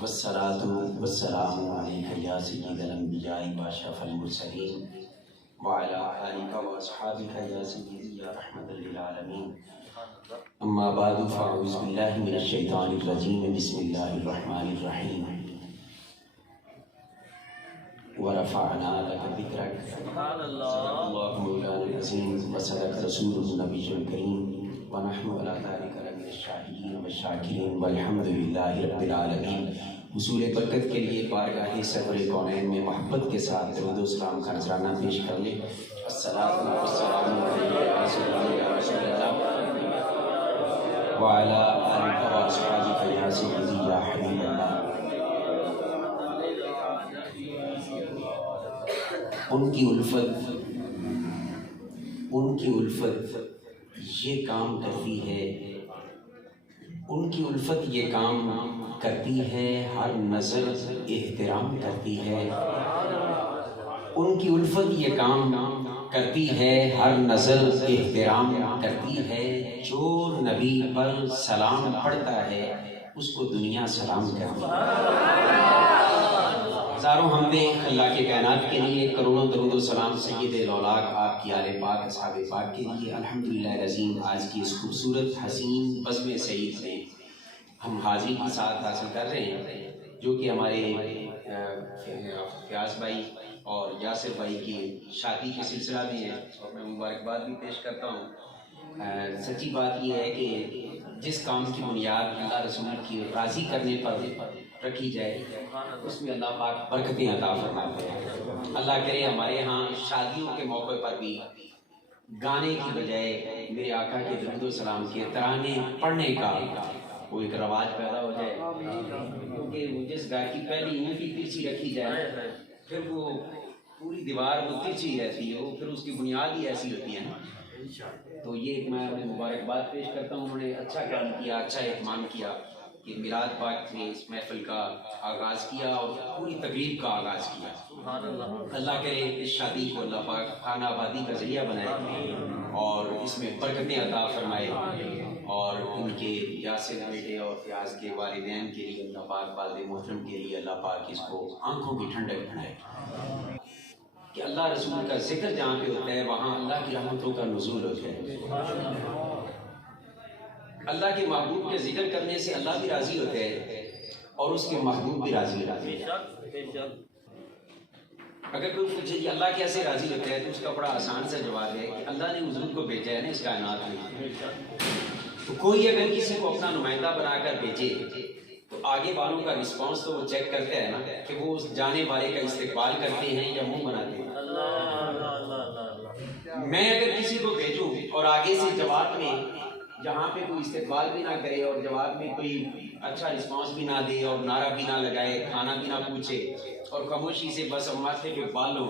والصلاة والسلام عليك يا سيد الأنبياء وأشرف المرسلين وعلى آلك وأصحابك يا سيدي يا رحمة للعالمين. أما بعد فأعوذ بالله من الشيطان الرجيم. بسم الله الرحمن الرحيم. ورفعنا لك ذكرك. صدق الله مولانا العظيم وصدق رسول النبي الكريم ونحن على ذلك لمن الشاهدين والشاكرين والحمد لله رب العالمین. حصول برکت کے لیے بارگاہ سرور کونین میں محبت کے ساتھ درود و سلام کا نذرانہ پیش کر لیں. الصلاۃ والسلام علیک یا رسول اللہ وعلی آلک واصحابک یا سیدی یا حبیب اللہ. ان کی الفت یہ کام کرتی ہے، ان کی الفت یہ کام کرتی ہے، ہر نظر احترام کرتی ہے. ان کی الفت یہ کام کرتی ہے، ہر نظر احترام کرتی ہے. جو نبی پر سلام پڑھتا ہے اس کو دنیا سلام کرتی ہے. ہزاروں حمدیں اللہ کے کائنات کے لیے، کروڑوں درود و سلام سید الاولاق آپ کی آل پاک اصحاب پاک کے لیے. الحمدللہ العظیم آج کی اس خوبصورت حسین بزم سعید میں ہم حاضری کے ساتھ حاصل کر رہے ہیں، جو کہ ہمارے فیاض بھائی اور یاسر بھائی کی شادی کے سلسلہ میں ہے، اور میں مبارکباد بھی پیش کرتا ہوں. سچی بات یہ ہے کہ جس کام کی بنیاد اللہ رسول کی راضی کرنے پر رکھی جائے اس میں اللہ پاک برکتیں عطا فرماتے ہیں. اللہ کرے ہمارے ہاں شادیوں کے موقع پر بھی گانے کی بجائے میرے آقا کے درود و سلام کے ترانے پڑھنے کا وہ ایک رواج پیدا ہو جائے، کیونکہ جس گھر کی پہلی اینٹی ترچھی رکھی جائے پھر وہ پوری دیوار وہ ترچھی رہتی ہے، وہ پھر اس کی بنیاد ہی ایسی ہوتی ہے نا. تو یہ میں اپنے مبارکباد پیش کرتا ہوں. انہوں نے اچھا کام کیا، اچھا اہتمام کیا کہ میلاد پاک نے اس محفل کا آغاز کیا اور پوری تقریب کا آغاز کیا. اللہ کرے اس شادی کو اللہ پاک خانہ آبادی کا ذریعہ بنائے اور اس میں برکتیں عطا فرمائے، اور ان کے یاسر بیٹے اور فیاض کے والدین کے لیے اللہ پاک، والد محترم کے لیے اللہ پاک اس کو آنکھوں کی ٹھنڈک بنائے کہ اللہ رسول کا ذکر جہاں پہ ہوتا ہے وہاں اللہ کی رحمتوں کا نزول ہوتا ہے. اللہ کے محبوب کے ذکر کرنے سے اللہ بھی راضی ہوتے ہیں اور اس کے محبوب بھی راضی ہوتے ہیں. اگر کوئی پوچھے کہ اللہ کیسے راضی ہوتا ہے تو اس کا بڑا آسان سا جواب ہے کہ اللہ نے حضور کو بھیجا ہے نا اس کائنات میں. تو کوئی اگر کسی کو اپنا نمائندہ بنا کر بھیجے تو آگے والوں کا رسپانس تو وہ چیک کرتے ہیں نا کہ وہ اس جانے والے کا استقبال کرتے ہیں یا منہ بناتے ہیں. میں اگر کسی کو بھیجوں اور آگے سے جواب میں جہاں پہ کوئی استقبال بھی نہ کرے اور جواب میں کوئی اچھا رسپانس بھی نہ دے اور نعرہ بھی نہ لگائے، کھانا بھی نہ پوچھے اور خاموشی سے بس ماتھے پہ بال لو،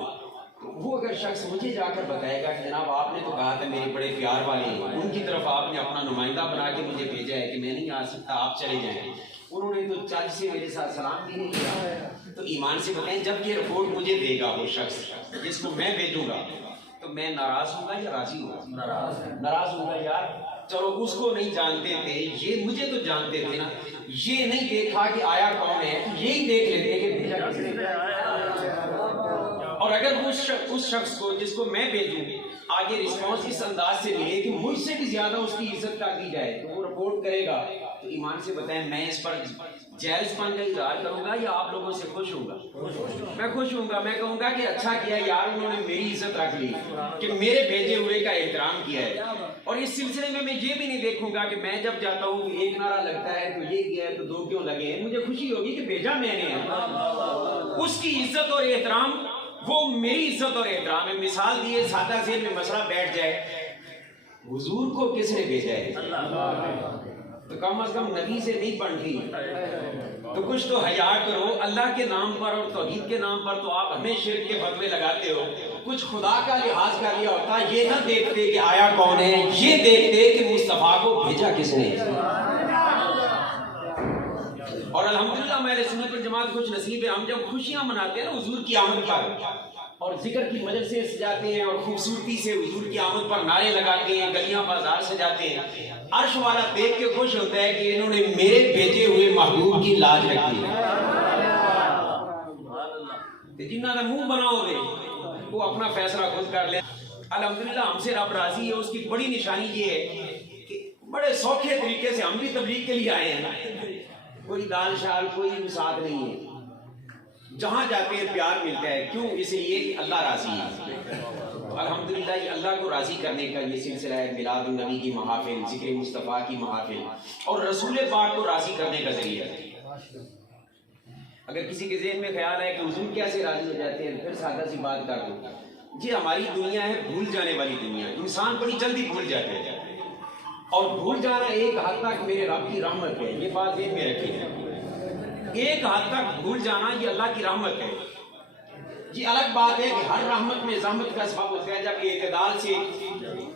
وہ اگر شخص مجھے جا کر بتائے گا کہ جناب آپ نے تو کہا تھا میرے بڑے پیار والے ہیں، ان کی طرف آپ نے اپنا نمائندہ بنا کے مجھے بھیجا ہے کہ میں نہیں آ سکتا، آپ چلے جائیں، انہوں نے تو چج سے میرے ساتھ سلام بھی نہیں کیا، تو ایمان سے بتائیں جب یہ رپورٹ مجھے دے گا وہ شخص جس کو میں بھیجوں گا تو میں ناراض ہوں گا یا راضی ہوں گا؟ ناراض ہوں گا. یار چلو اس کو نہیں جانتے تھے، یہ مجھے تو جانتے تھے نا، یہ نہیں دیکھا کہ آیا کون ہے، یہی دیکھ لیتے کہ بھیجا کس نے. اور اگر اس شخص کو جس کو میں بھیجوں آگے رسپانس اس انداز سے ملے کہ مجھ سے بھی زیادہ اس کی عزت کر دی جائے تو وہ رپورٹ کرے گا، تو ایمان سے بتائیں میں اس پر جائز پن کا اظہار کروں گا یا آپ لوگوں سے خوش ہوں گا؟ میں خوش ہوں گا. میں کہوں گا کہ اچھا کیا یار انہوں نے میری عزت رکھ لی کہ میرے بھیجے ہوئے کا احترام کیا ہے. اور اس سلسلے میں یہ بھی نہیں دیکھوں گا کہ میں جب جاتا ہوں ایک نعرہ لگتا ہے تو یہ کیا ہے تو دو کیوں لگے ہیں. مجھے خوشی ہوگی کہ بھیجا میں نے ہے. اس کی عزت اور احترام وہ میری عزت اور احترام ہے. مثال دیے سادہ ذہن میں مسئلہ بیٹھ جائے، حضور کو کس نے بھیجا ہے تو کم از کم نبی سے نہیں بنتی تو کچھ تو حیا کرو. اللہ کے نام پر اور توحید کے نام پر تو آپ ہمیں شرک کے فتوے لگاتے ہو. کچھ خدا کا لحاظ کر لیا ہوتا، یہ نہ دیکھتے کہ آیا کون ہے، یہ دیکھتے کہ مصطفیٰ کو بھیجا کس نے. اور الحمدللہ میں سنت والجماعت خوش نصیب ہے. ہم جب خوشیاں مناتے ہیں نا حضور کی آمد پر اور ذکر کی مجلسیں سجاتے ہیں اور خوبصورتی سے حضور کی آمد پر نعرے لگاتے ہیں، گلیاں بازار سجاتے ہیں، عرش والا دیکھ کے خوش ہوتا ہے کہ انہوں نے میرے بھیجے ہوئے محبوب کی لاج رکھی ہے. جنہوں کا منہ بناؤ گے وہ اپنا فیصلہ خود کر لیں. الحمدللہ ہم سے رب راضی ہے. اس کی بڑی نشانی یہ ہے کہ بڑے سوکھے طریقے سے ہم بھی تبلیغ کے لیے آئے ہیں. کوئی دال شال کوئی مساعد نہیں ہے. جہاں جاتے ہیں پیار ملتا ہے. کیوں؟ اس لیے کہ اللہ راضی ہے. الحمدللہ یہ اللہ کو راضی کرنے کا یہ سلسلہ ہے. میلاد النبی کی محافل, ذکر مصطفیٰ کی محافل اور رسول پاک کو راضی کرنے کا ذریعہ ہے. اگر کسی کے ذہن میں خیال ہے کہ حضور کیسے راضی ہو جاتے ہیں, پھر سادہ سی بات کر دوں. یہ ہماری دنیا ہے بھول جانے والی دنیا. انسان بڑی جلدی بھول جاتے ہیں اور بھول جانا ایک حد تک میرے رب کی رحمت ہے. یہ بات ذہن میں رکھیے. ایک حد تک بھول جانا یہ اللہ کی رحمت ہے. یہ الگ بات ہے کہ ہر رحمت میں زحمت کا سبب ہوتا ہے جب اعتدال سے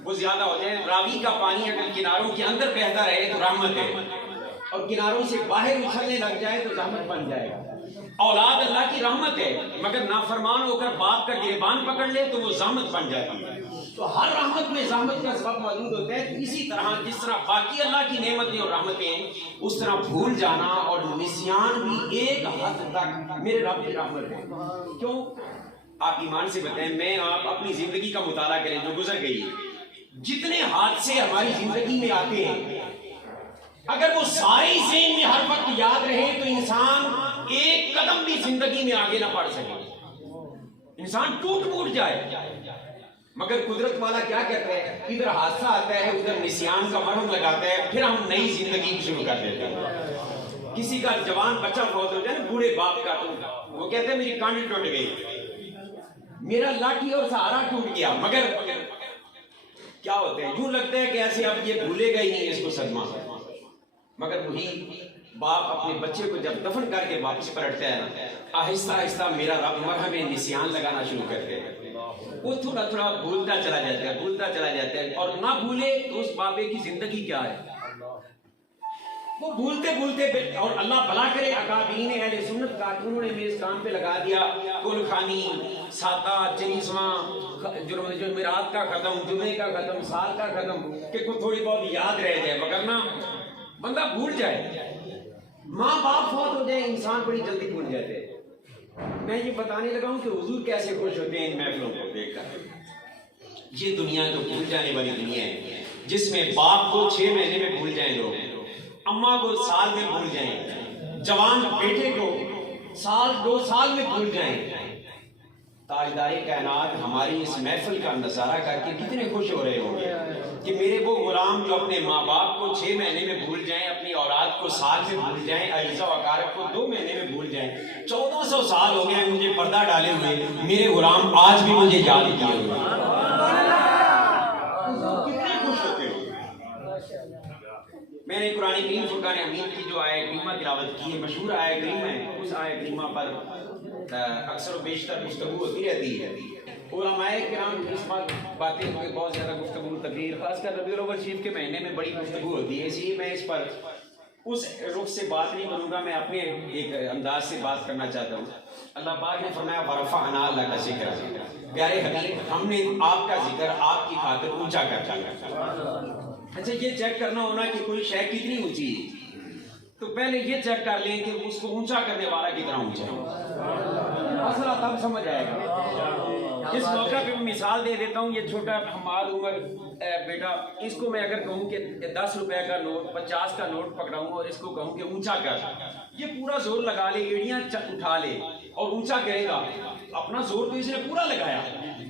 وہ زیادہ ہو جائے. راوی کا پانی اگر کناروں کے اندر بہتا رہے تو رحمت ہے, اور کناروں سے باہر اچھلنے لگ جائے تو زحمت بن جائے گا. اولاد اللہ کی رحمت ہے, مگر نافرمان ہو کر باپ کا گریبان پکڑ لے تو وہ زحمت بن جاتی ہے. تو ہر رحمت میں زحمت کا سبب موجود ہوتا ہے. تو اسی طرح جس طرح باقی اللہ کی نعمتیں اور رحمتیں, اس طرح بھول جانا اور نسیان بھی ایک حد تک میرے رب کی رحمت ہے. کیوں؟ آپ ایمان سے بتائیں, میں آپ اپنی زندگی کا مطالعہ کریں جو گزر گئی. جتنے حادثے ہماری زندگی میں آتے ہیں, اگر وہ سارے ذہن میں ہر وقت یاد رہے تو انسان ایک قدم بھی زندگی میں آگے نہ بڑھ سکے. انسان ٹوٹ پھوٹ جائے. مگر قدرت والا کیا کرتا ہے, ادھر حادثہ آتا ہے ادھر نسیان کا مرہم لگاتا ہے, پھر ہم نئی زندگی شروع کر دیتے ہیں. کسی کا جوان بچہ فوت ہو جائے نا, بوڑھے باپ کا, تو وہ کہتے ہیں میری کانڈی ٹوٹ گئی, میرا لاٹھی اور سہارا ٹوٹ گیا. مگر کیا ہوتا ہے, یوں لگتا ہے کہ ایسے اب یہ بھولے گا ہی نہیں اس کو صدمہ. مگر وہی باپ اپنے بچے کو جب دفن کر کے واپس پلٹتا ہے نا, آہستہ آہستہ میرا رب مرہم نسیان لگانا شروع کرتے ہیں. وہ تھوڑا تھوڑا بھولتا چلا جاتا ہے, بھولتا چلا جاتا ہے. اور نہ بھولے تو اس بابے کی زندگی کیا ہے, وہ بھولتے بھولتے. اور اللہ بھلا کرے اکابرین اہل سنت کا, انہوں نے میرے کام پہ لگا دیا کل خانی, ساتہ, چلیسواں, جمعرات کا ختم, جمعے کا ختم, سال کا ختم, کہ کوئی تھوڑی بہت یاد رہ جائے, وگرنہ بندہ بھول جائے. ماں باپ فوت ہو جائے انسان بڑی جلدی بھول جاتے ہیں. میں یہ بتانے لگا ہوں کہ حضور کیسے خوش ہوتے ہیں ان محفلوں کو دیکھ کر. یہ دنیا تو بھول جانے والی دنیا ہے, جس میں باپ کو 6 مہینے میں بھول جائیں لوگ, اماں کو سال میں بھول جائیں, جوان بیٹے کو سال 2 سال میں بھول جائیں. تاجدار کائنات ہماری اس محفل کا نظارہ کر کے کتنے خوش ہو رہے ہوں گے کہ میرے وہ غلام جو اپنے ماں باپ کو 6 مہینے میں بھول جائیں, اپنی اولاد کو سال میں بھول جائیں, عیسیٰ و اقارب کو 2 مہینے میں بھول جائیں. 1400 سال ہو گئے مجھے پردہ ڈالے ہوئے, میرے غلام آج بھی مجھے یاد کیے ہوئے. کتنے خوش ہوتے ہو. میں نے قرآن کریم فرقان حمید کی جو آیت کریمہ تلاوت کی ہے, مشہور آیت کریمہ ہے, اس آیت کریمہ پر اکثر و بیشتر گفتگو ہوتی رہتی ہے. علماء کرام اس باتیں پہ بہت زیادہ گفتگو, تقریر, خاص کر ربیع الاول شریف کے مہینے میں بڑی گفتگو ہوتی ہے. اس لیے میں اس پر اس رخ سے بات نہیں کروں گا, میں اپنے ایک انداز سے بات کرنا چاہتا ہوں. اللہ پاک نے فرمایا ورفعنا لک ذکرک, پیارے حبیب ہم نے آپ کا ذکر آپ کی خاطر اونچا کر دیا. اچھا, یہ چیک کرنا ہونا کہ کوئی شے کتنی اونچی ہے, تو پہلے یہ چیک کر لیں کہ اس کو اونچا کرنے والا کتنا اونچا ہے. مسئلہ تب سمجھ آئے گا. اس موقع پہ میں مثال دے دیتا ہوں. یہ چھوٹا حماد عمر بیٹا, اس کو میں اگر کہوں کہ 10 روپے کا نوٹ, 50 کا نوٹ پکڑاؤں اور اس کو کہوں کہ اونچا کر, یہ پورا زور لگا لے, ایڑیاں اٹھا لے اور اونچا کرے گا. اپنا زور تو اس نے پورا لگایا.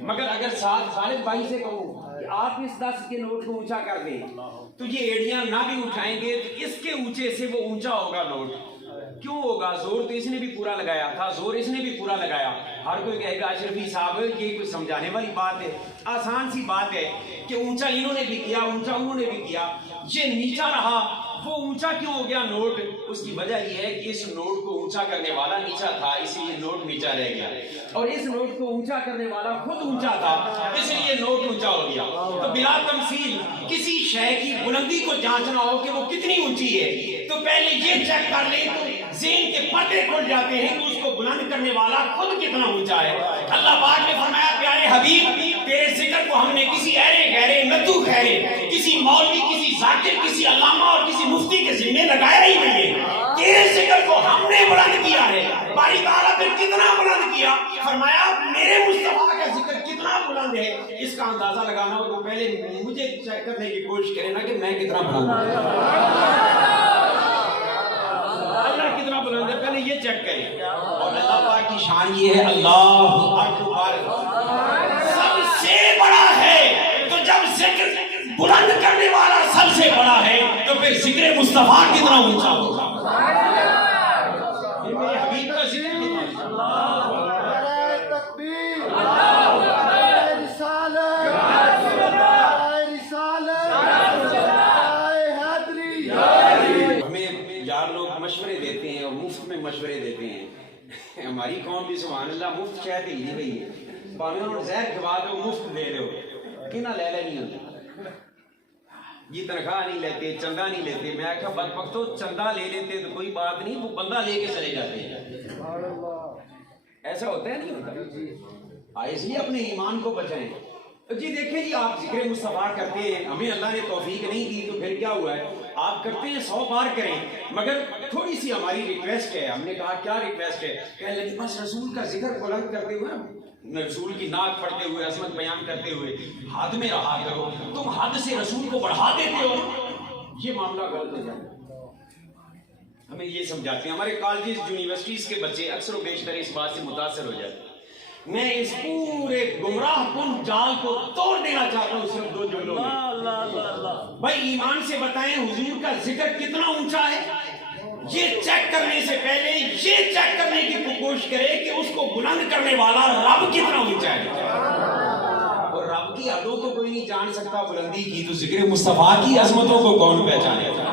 مگر اگر ساتھ خالد بھائی سے کہوں کہ آپ اس 10 کے نوٹ کو اونچا کر دیں, تو یہ ایڑیاں نہ بھی اٹھائیں گے تو اس کے اونچے سے وہ اونچا ہوگا نوٹ. کیوں ہوگا؟ زور تو اس نے بھی پورا لگایا تھا, زور اس نے بھی پورا لگایا. ہر کوئی کہے گا اشرفی صاحب یہ کوئی سمجھانے والی بات ہے, آسان سی بات ہے کہ اونچا انہوں نے بھی کیا, اونچا انہوں نے بھی کیا, یہ نیچا رہا, وہ اونچا کیوں ہو گیا نوٹ؟ اس کی وجہ یہ ہے کہ اس نوٹ کو اونچا کرنے والا نیچا تھا, اس لیے نوٹ نیچا رہ گیا, اور اس نوٹ کو اونچا کرنے والا خود اونچا تھا, اس لیے نوٹ اونچا ہو گیا. تو بلا تمثیل کسی شے کی بلندی کو جانچنا ہو کہ وہ کتنی اونچی ہے, تو پہلے یہ چیک کر لیں تو ذہن کے پردے کھل جاتے ہیں کہ اس کو بلند کرنے والا خود کتنا اونچا ہے. اللہ پاک نے فرمایا پیارے حبیب تیرے ذکر کو ہم نے کسی ایرے گہرے ندو خیرے, کسی مولوی, کسی ذاکر, کسی علامہ اور کسی مفتی کے ذمہ لگایا ہی نہیں ہے. تیرے ذکر کو ہم نے بلند کیا ہے. باری تعالیٰ پھر کتنا بلند کیا؟ فرمایا میرے مصطفیٰ کا ذکر کتنا بلند ہے. اس کا اندازہ لگانا ہو تو پہلے مجھے چیک کرنے کی کوشش کریں نا کہ میں کتنا بلند ہوں. اللہ کتنا بلند ہے پہلے یہ چیک کریں. اور اللہ پاک کی شان یہ ہے اللہ اکبر سب سے بڑا ہے. تو جب ذکر بلند کرنے والا سب سے بڑا ہے تو پھر ذکر مصطفیٰ کتنا اونچا ہوگا. یہ میرے حبیب کا ذکر ہمیں یار لوگ مشورے دیتے ہیں اور مفت میں مشورے دیتے ہیں. ہماری قوم بھی سبحان اللہ مفت شاید ہی نہیں گئی ہے. پاویں انہوں زہر کھوا دو مفت دے دو کہ نہ لے لے نہیں ہوتا. یہ تنخواہ نہیں لیتے, چندہ نہیں لیتے. میں کہا بدبختو چندہ لے لیتے تو کوئی بات نہیں, وہ بندہ لے کے چلے جاتے ہیں. ایسا ہوتا ہے نہیں ہوتا. اس لیے اپنے ایمان کو بچائیں. جی دیکھیں جی آپ ذکر مصطفیٰ کرتے ہیں, ہمیں اللہ نے توفیق نہیں دی تو پھر کیا ہوا ہے؟ آپ کرتے ہیں 100 بار کریں, مگر تھوڑی سی ہماری ریکویسٹ ہے. ہم نے کہا کیا ریکویسٹ ہے؟ کہنے لگے بس رسول کا ذکر بلند کرتے ہوئے, رسول کی نعت پڑھتے ہوئے, عظمت بیان کرتے ہوئے حد میں رہا کرو. تم حد سے رسول کو بڑھا دیتے ہو, یہ معاملہ غلط ہو جائے. ہمیں یہ سمجھاتے ہیں. ہمارے کالجز یونیورسٹیز کے بچے اکثر و بیشتر اس بات سے متاثر ہو جاتے ہیں. میں اس پورے گمراہ کن جال کو توڑ دینا چاہتا ہوں صرف 2 جملوں میں. بھائی ایمان سے بتائیں حضور کا ذکر کتنا اونچا ہے. یہ چیک کرنے سے پہلے یہ چیک کرنے کی کوشش کرے کہ اس کو بلند کرنے والا رب کتنا اونچا ہے. اور رب کی حدوں کو کوئی نہیں جان سکتا بلندی کی, تو ذکر مصطفیٰ کی عظمتوں کو کون پہچانے گا.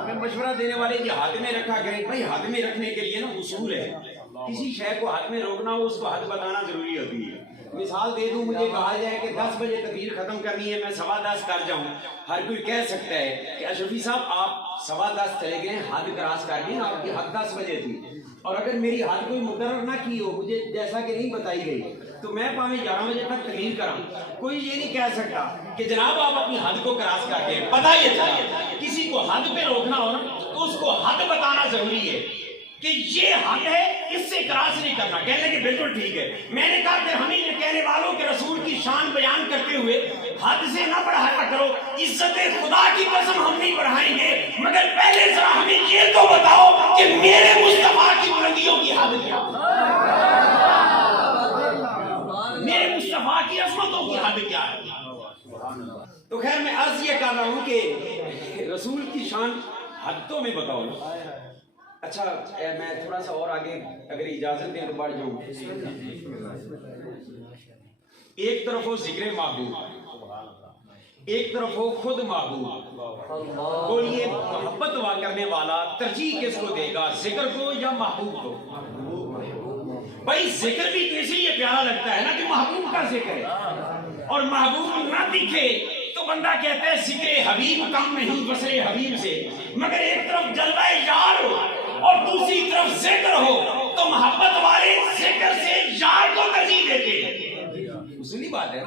ہمیں مشورہ دینے والے یہ حد میں رکھا کریں. بھائی حد میں رکھنے کے لیے نا اصول ہے. کسی شے کو حد میں روکنا ہو اس کو حد بتانا ضروری ہوتی ہے. مثال دے دوں, مجھے کہا جائے کہ 10 بجے تقریر ختم کرنی ہے, میں 10:15 کر جاؤں. ہر کوئی کہہ سکتا ہے کہ اشرفی صاحب آپ 10:15 چلے گئے, حد کراس کر گئے, آپ کی حد 10 بجے تھی. اور اگر میری حد کوئی مقرر نہ کی ہو, مجھے جیسا کہ نہیں بتائی گئی, تو میں پاویں 11 بجے تک تقریر کراں. کوئی یہ نہیں کہہ سکتا کہ جناب آپ اپنی حد کو کراس کر گئے. پتہ یہ چلا کسی کو حد پہ روکنا ہو نا تو اس کو حد بتانا ضروری ہے کہ یہ حد ہے, اس سے کراس نہیں کرنا. کہنے کہ بالکل ٹھیک ہے. میں نے کہا کہ ہمیں یہ کہنے والوں کے رسول کی شان بیان کرتے ہوئے حد سے نہ بڑھایا کرو. عزت خدا کی قسم ہم نہیں بڑھائیں گے, مگر پہلے ذرا ہمیں یہ تو بتاؤ کہ میرے مصطفیٰ کی بلندیوں کی حد کیا, میرے مصطفیٰ کی عظمتوں کی حد کیا ہے. تو خیر میں عرض یہ کر رہا ہوں کہ رسول کی شان حدوں میں بتاؤ. اچھا میں تھوڑا سا اور آگے اگر اجازت دیں تو بڑھ جاؤں. ایک طرف ہو ذکر محبوب, ایک طرف ہو خود محبوب. بولیے محبت کرنے والا ترجیح کس کو دے گا, ذکر کو یا محبوب کو؟ بھائی ذکر بھی تو اسی لیے پیارا لگتا ہے نا کہ محبوب کا ذکر ہے, اور محبوب نہ دکھے تو بندہ کہتا ہے ذکر حبیب کم نہیں وصل حبیب سے. مگر ایک طرف جلوہ یار ہو اور دوسری طرف ذکر ہو تو محبت والے ذکر سے یار کو ترجیح دیتے ہیں. اصولی بات ہے.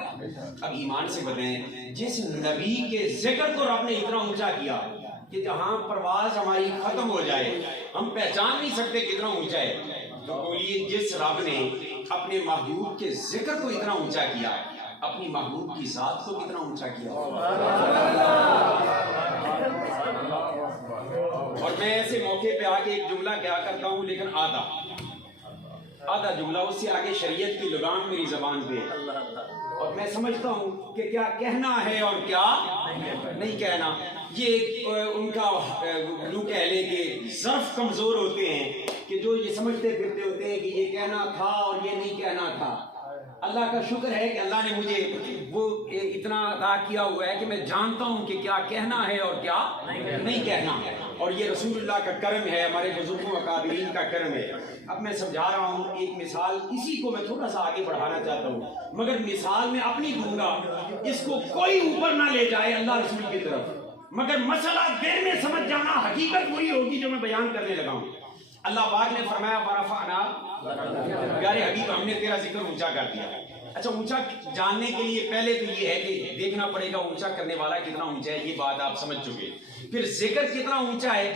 اب ایمان سے بتائیں, جس نبی کے ذکر کو رب نے اتنا اونچا کیا کہ جہاں پرواز ہماری ختم ہو جائے ہم پہچان نہیں سکتے کتنا اونچا ہے, تو بولیے جس رب نے اپنے محبوب کے ذکر کو اتنا اونچا کیا, اپنی محبوب کی ذات کو کتنا اونچا کیا. اور میں ایسے موقع پہ آگے ایک جملہ کیا کرتا ہوں, لیکن آدھا جملہ, اس سے آگے شریعت کی لگام میری زبان پہ, اور میں سمجھتا ہوں کہ کیا کہنا ہے اور کیا نہیں کہنا. یہ ان کا لو کہہ لیں کہ ظرف کمزور ہوتے ہیں کہ جو یہ سمجھتے پھرتے ہوتے ہیں کہ یہ کہنا تھا اور یہ نہیں کہنا تھا. اللہ کا شکر ہے کہ اللہ نے مجھے وہ اتنا عطا کیا ہوا ہے کہ میں جانتا ہوں کہ کیا کہنا ہے اور کیا نہیں کہنا ہے, اور یہ رسول اللہ کا کرم ہے, ہمارے بزرگوں اکابرین کا کرم ہے. اب میں سمجھا رہا ہوں ایک مثال, اسی کو میں تھوڑا سا آگے بڑھانا چاہتا ہوں, مگر مثال میں اپنی دوں گا, اس کو کوئی اوپر نہ لے جائے اللہ رسول کی طرف, مگر مسئلہ دیر میں سمجھ جانا, حقیقت وہی ہوگی جو میں بیان کرنے لگا ہوں. اللہ پاک نے فرمایا ورفعنا, پیارے حبیب ہم نے تیرا ذکر اونچا کر دیا. اچھا اونچا جاننے کے لیے پہلے تو یہ ہے کہ دیکھنا پڑے گا اونچا کرنے والا کتنا اونچا ہے, یہ بات آپ سمجھ چکے. پھر ذکر کتنا اونچا ہے,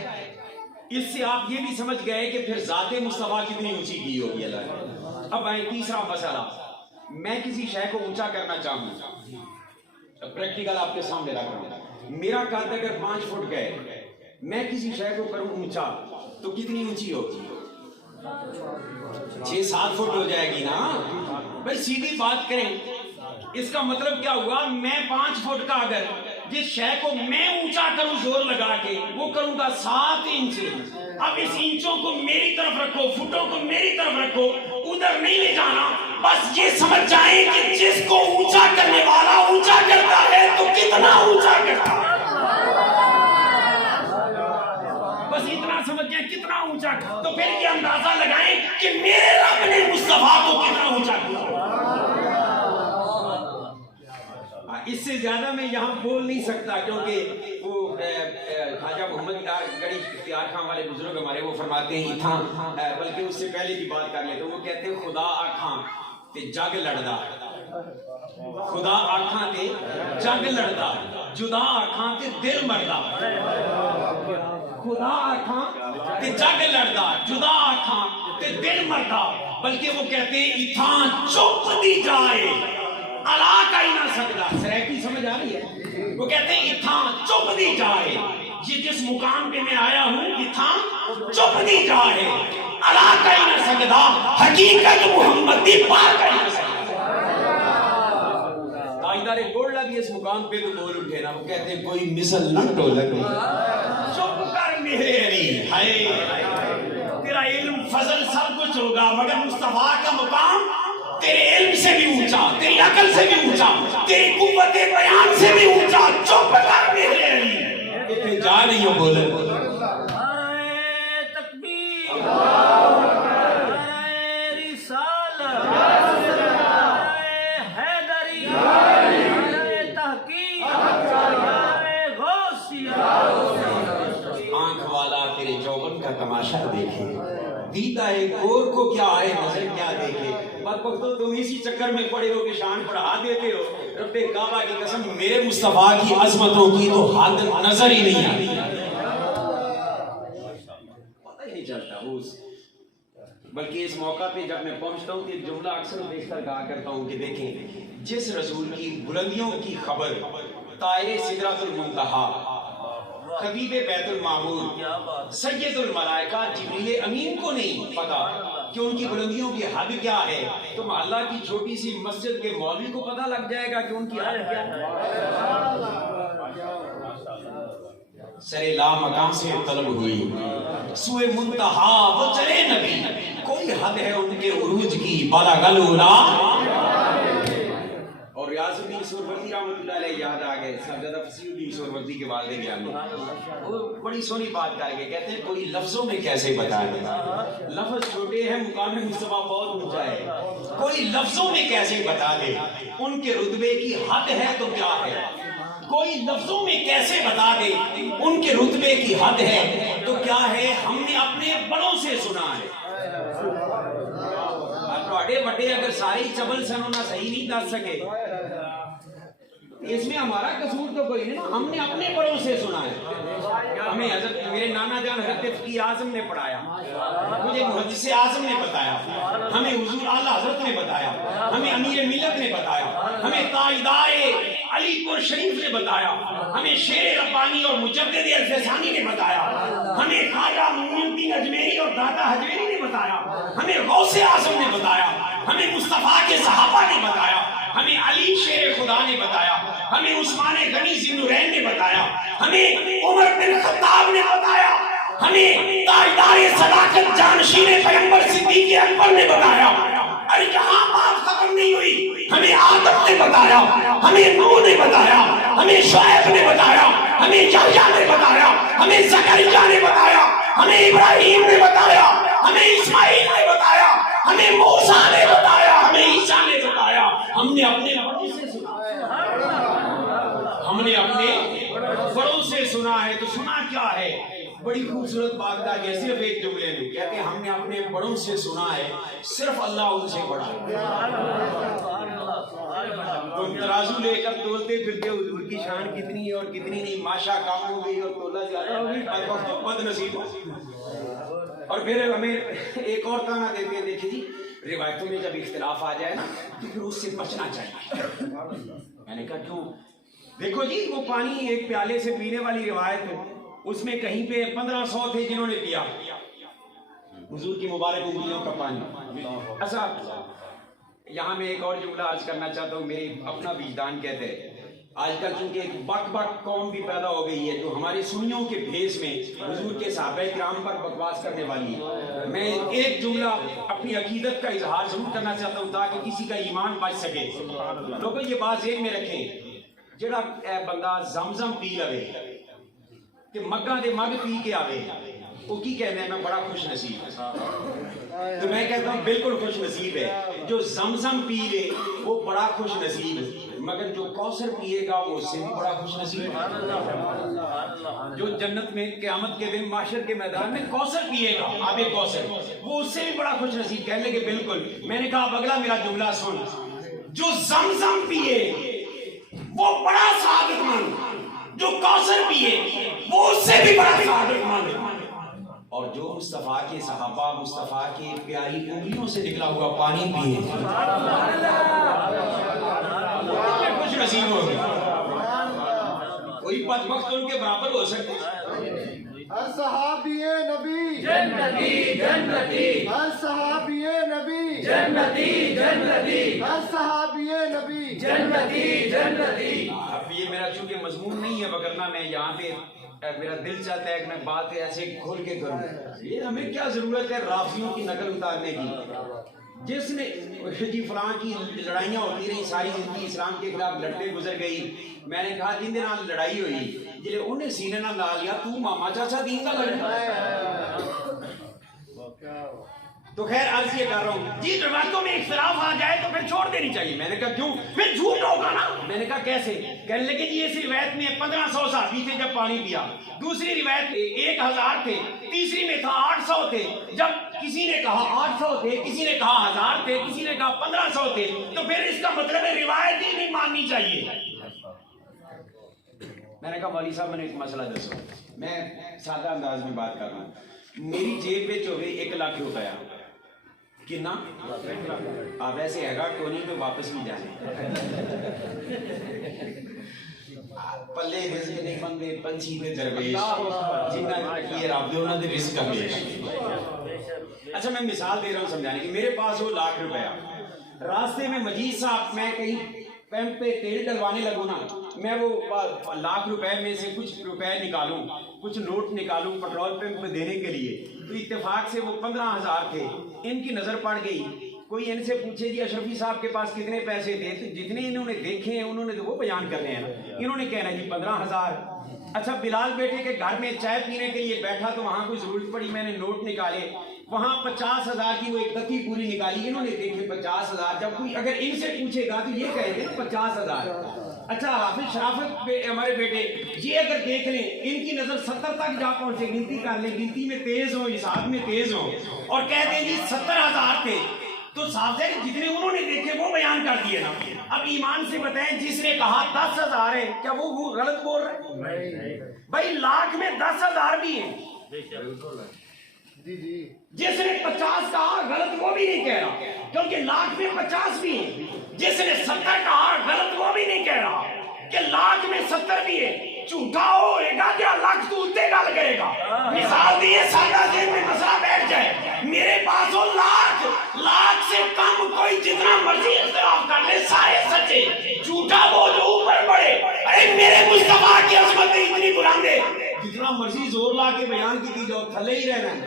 اس سے آپ یہ بھی سمجھ گئے کہ پھر ذات مصطفیٰ کتنی اونچی کی ہوگی اللہ نے۔ اب آئے تیسرا مسئلہ، میں کسی شے کو اونچا کرنا چاہوں، پریکٹیکل آپ کے سامنے رکھ رہا ہوں، میرا قد اگر 5 فٹ گئے، میں کسی شے کو کروں اونچا تو کتنی اونچی ہوگی؟ 6-7 فٹ ہو جائے گی نا بھائی، سیدھی بات کریں۔ اس کا مطلب کیا ہوا؟ میں 5 فٹ کا اگر جس شے کو میں اونچا کروں زور لگا کے، وہ کروں گا 7 انچ۔ اب اس انچوں کو میری طرف رکھو، فٹوں کو میری طرف رکھو، ادھر نہیں لے جانا، بس یہ سمجھ جائیں کہ جس کو اونچا کرنے والا اونچا کرتا ہے تو کتنا اونچا کرتا ہے، بس اتنا سمجھ جائیں کتنا اونچا، تو پھر یہ اندازہ لگائیں کہ میرے رب نے مصطفیٰ کو کتنا اونچا کیا۔ اس سے زیادہ میں یہاں بول نہیں سکتا، کیونکہ وہ خواجہ محمد گڑھی اختیار خان والے بزرگ ہمارے وہ فرماتے ہیں تھا، بلکہ اس سے پہلے کی بات کر لیتے ہیں، وہ کہتے ہیں خدا آکھاں تے جگ لڑدا، خدا آکھاں تے جگ لڑدا، جدا آکھاں تے دل مردا، خدا آکھاں تے جگ لڑدا، جدا آکھاں تے دل مردا، بلکہ وہ کہتے ہیں اتھاں چپ دی جائے علا کا ہی نہ سکتا۔ سریکی سمجھ آ رہی ہے؟ وہ کہتے ہیں اتھاں چپ دی جائے، یہ جس مقام پہ میں آیا ہوں اتھاں چپ دی جائے علا کا ہی نہ سکتا، حقیقت محمد دی پاک کا ہی نہ سکتا۔ تاجدار گولڈا بھی اس مقام پہ تو بول اٹھے نا، وہ کہتے ہیں کوئی مثل نہ ٹولک چپ کر میرے علی، ہائے تیرا علم فضل سب کچھ ہوگا مگر مصطفیٰ کا مقام تیرے علم سے بھی اونچا، تیری عقل سے بھی اونچا، تیری قوت بیان سے بھی اونچا، چپ کر میرے علی، اتنے جا نہیں ہو بولے۔ نعرہ تکبیر، نعرہ رسالت، نعرہ حیدری، نعرہ تحقیق، نعرہ غوثیہ۔ آنکھ والا تیرے چوبن کا تماشا دیکھے، دیتا ہے گور کو کیا ہے نظر کیا دیکھے۔ بدبختو تم اسی چکر میں پڑے ہو کہ شان بڑھا دیتے ہو، رب کعبہ کی قسم میرے مصطفیٰ کی عظمتوں کی تو حد نظر ہی نہیں آتی، پتہ ہی نہیں چلتا۔ بلکہ اس موقع پہ جب میں پہنچتا ہوں کہ ایک جملہ اکثر دیکھ کر کہا کرتا ہوں کہ دیکھیں جس رسول کی بلندیوں کی خبر طائر سدرۃ المنتہا، خطیب بیت المعمور، سید الملائکہ جبریل امین کو نہیں پتا کہ ان کی بلندیوں کی حد کیا ہے، تو محلہ کی چھوٹی سی مسجد کے مولوی کو پتا لگ جائے گا کہ ان کی حد کیا ہے۔ سر لا مکان سے طلب ہوئی سوئے منتہا وہ چلے نبی، کوئی حد ہے ان کے عروج کی بلغ العلا۔ اور ریاض الدین سہروردی رحمۃ اللہ علیہ یاد آ گئے، صاحبزادہ فصیح الدین سہروردی کے والد گرامی، وہ بڑی سونی بات کر کے کہتے ہیں کوئی لفظوں میں کیسے بتا دے، لفظ چھوٹے ہیں مقام مصطفیٰ بہت اونچا ہے، کوئی لفظوں میں کیسے بتا دے ان کے رتبے کی حد ہے تو کیا ہے، کوئی لفظوں میں کیسے بتا دے ان کے رتبے کی حد ہے تو کیا ہے، ہم نے اپنے بڑوں سے سنا ہے۔ بڑے بڑے اگر سارے چبل سنونا صحیح نہیں دس سکے، اس میں ہمارا قصور تو کوئی نہیں، ہم نے اپنے بڑوں سے سنا ہے۔ ہمیں حضرت میرے نانا جان حضرت فقیہ اعظم نے پڑھایا، مجھے محدث اعظم نے بتایا، ہمیں حضور اعلیٰ حضرت نے بتایا، ہمیں امیر ملت نے بتایا، ہمیں تاجدار علی پور شریف نے بتایا، ہمیں شیر ربانی اور مجدد الفسانی نے بتایا، ہمیں خواجہ معین الدین اجمیری اور داتا حجویری نے بتایا، ہمیں غوث اعظم نے بتایا، ہمیں مصطفیٰ کے صحابہ نے بتایا، ہمیں علی شیر خدا نے بتایا، ہمیں عثمان غنی ذی النورین نے بتایا، ہمیں عمر بن خطاب نے بتایا، ہمیں تاجدار صداقت جانشین پیغمبر صدیق اکبر نے بتایا۔ ارے یہاں بات ختم نہیں ہوئی، ہمیں آدم نے بتایا، ہمیں نوح نے بتایا، ہمیں شعیب نے بتایا، ہمیں یحییٰ نے بتایا، ہمیں زکریا نے بتایا، ہمیں ابراہیم نے بتایا، ہمیں اسماعیل نے بتایا، ہمیں موسیٰ نے بتایا، ہمیں عیسیٰ نے بتایا۔ ہم نے اپنے بڑوں سے سنا ہے، ہم نے اپنے بڑوں سے سنا ہے، تو سنا کیا ہے؟ بڑی خوبصورت بات کا یہ صرف ایک جملے میں کہتے ہیں ہم نے اپنے بڑوں سے سنا ہے صرف اللہ ان سے بڑا ہے. تم ترازو لے کر تولتے پھرتے حضور کی شان کتنی ہے اور کتنی نہیں, ماشا کم ہو گئی اور تولا زیادہ ہو گئی, بد نصیب. اور پھر ہمیں ایک اور تانا دیتے ہیں, دیکھیں جی روایتوں میں جب اختلاف آ جائے نا تو پھر اس سے بچنا چاہیے. میں نے کہا کیوں؟ دیکھو جی وہ پانی ایک پیالے سے پینے والی روایت ہے, اس میں کہیں پہ 1500 تھے جنہوں نے پیا حضور کی مبارک انگلیوں کا پانی. اچھا یہاں میں ایک اور جملہ عرض کرنا چاہتا ہوں, میری اپنا وجدان کہتے ہیں آج کل چونکہ ایک بک قوم بھی پیدا ہو گئی ہے جو ہمارے سنیوں کے بھیس میں حضور کے صحابہ کرام پر بکواس کرنے والی ہے. میں ایک جملہ اپنی عقیدت کا اظہار ضرور کرنا چاہتا ہوں تاکہ کسی کا ایمان بچ سکے. لوگوں یہ بات ذہن میں رکھیں, جڑا بندہ زمزم پی لوے کہ مگاں دے مگ پی کے آوے وہ کی کہنا ہے میں بڑا خوش نصیب. تو میں کہتا ہوں بالکل خوش نصیب ہے جو زمزم پی لے وہ بڑا خوش نصیب, مگر جو کوثر پیے گا وہ اس سے بھی بڑا خوش نصیب ہے. جو جنت میں قیامت کے دن معاشر کے میدان میں کوثر پیے گا آب کوثر وہ اس سے بھی بڑا خوش نصیب. کہنے لگے بالکل. میں نے کہا اب اگلا میرا جملہ سن, جو زمزم پیے وہ بڑا سعادت مند, جو کوثر پیے وہ اس سے بھی بڑا سعادت مند, اور جو مصطفیٰ کے صحابہ مصطفیٰ کے پیاری انگلیوں سے نکلا ہوا پانی پیے خوش نصیب ہو گئے. کوئی بدبخت ان کے برابر ہو سکتے ہیں. صحابی نبی جنتی جنتی صحابی نبی جنتی جنتی صحابی نبی جنتی جنتی. اب یہ میرا چونکہ مضمون نہیں ہے وگرنہ میں یہاں پہ میرا دل چاہتا ہے کہ میں بات ایسے کھول کے کروں. یہ ہمیں کیا ضرورت ہے رافضیوں کی نقل اتارنے کی. جس نے جی فلاں کی لڑائیاں ہوتی رہی ساری زندگی اسلام کے خلاف لڑتے گزر گئی. میں نے کہا جن دے نال لڑائی ہوئی جلے انہیں سینے نہ لا لیا تو ماما چاچا دین کا لڑنا. تو خیر عرض یہ کر رہا ہوں جی روایتوں میں اختلاف آ جائے تو پھر چھوڑ دینی چاہیے. میں نے کہا کیوں؟ پھر جھوٹ ہوگا نا. میں نے کہا کیسے؟ کہنے لگے جی اس روایت میں 1500 صحابی تھے جب پانی پیا, دوسری روایت 1000 تھے, تیسری میں تھا 800 تھے. جب کسی نے کہا 800 تھے, کسی نے کہا 1000 تھے, کسی نے کہا 1500 تھے, تو پھر اس کا مطلب ہے روایت ہی نہیں ماننی چاہیے. میں نے کہا مولوی صاحب میں نے ایک مسئلہ دسو, میں سادہ انداز میں بات کر رہا ہوں. میری جیب میں ہوئے 1 لاکھ روپیہ کنا آپ ایسے ہے گا کونی تو واپس نہیں جانے پلے رزق نہیں بندے پنچھی دے درویش جنہ یہ رب دے انہاں دے رزق ہمیش. اچھا میں مثال دے رہا ہوں سمجھانے کی. میرے پاس وہ 1 لاکھ روپیہ, راستے میں مجید صاحب میں کہیں پمپ پہ تیل ڈلوانے لگوں نا, میں وہ 1 لاکھ روپے میں سے کچھ روپے نکالوں, کچھ نوٹ نکالوں پیٹرول پمپ پہ دینے کے لیے, تو اتفاق سے وہ 15000 تھے. ان کی نظر پڑ گئی, کوئی ان سے پوچھے جی اشرفی صاحب کے پاس کتنے پیسے تھے, تو جتنے انہوں نے دیکھے ہیں انہوں نے تو وہ بیان کرنے ہیں. انہوں نے کہنا جی 15000. اچھا بلال بیٹے کے گھر میں چائے پینے کے لیے بیٹھا تو وہاں کوئی ضرورت پڑی, میں نے نوٹ نکالے, وہاں 50000 کی وہ ایک دتی پوری نکالی, انہوں نے دیکھے 50000. جب کوئی اگر ان سے پوچھے گا تو یہ کہیں گے 50000. اچھا حافظ شرافت ہمارے بیٹے یہ اگر دیکھ لیں ان کی نظر 70 تک جا پہنچے, گنتی کر لیں, گنتی میں تیز ہو حساب میں تیز ہو, اور کہہ دیں جی 70000 تھے, تو صاحب سے جتنے انہوں نے دیکھے وہ بیان کر دیے نا. اب ایمان سے بتائیں جس نے کہا 10000 ہے کیا وہ غلط بول رہے ہیں؟ بھائی لاکھ میں 10000 بھی ہیں. جس نے 50 کہا غلط وہ بھی نہیں کہہ رہا کیونکہ لاکھ میں 50 بھی ہیں. جس نے 70 کہا غلط وہ بھی نہیں کہہ رہا کہ لاکھ میں 70 بھی ہے. جھوٹا ہوئے گا کیا لاکھ تو اتنے گل کرے گا. مثال دیے سادہ ذہن میں مسئلہ بیٹھ جائے, میرے پاس ہو لاکھ سے کم کوئی جتنا مرضی اختلاف کر لے سارے سچے, جھوٹا بول اوپر بڑھے. ارے میرے مصطفیٰ کی عظمت اتنی بلند ہے جتنا مرضی زور لا کے بیان کی جاؤ تھلے ہی رہنا ہے.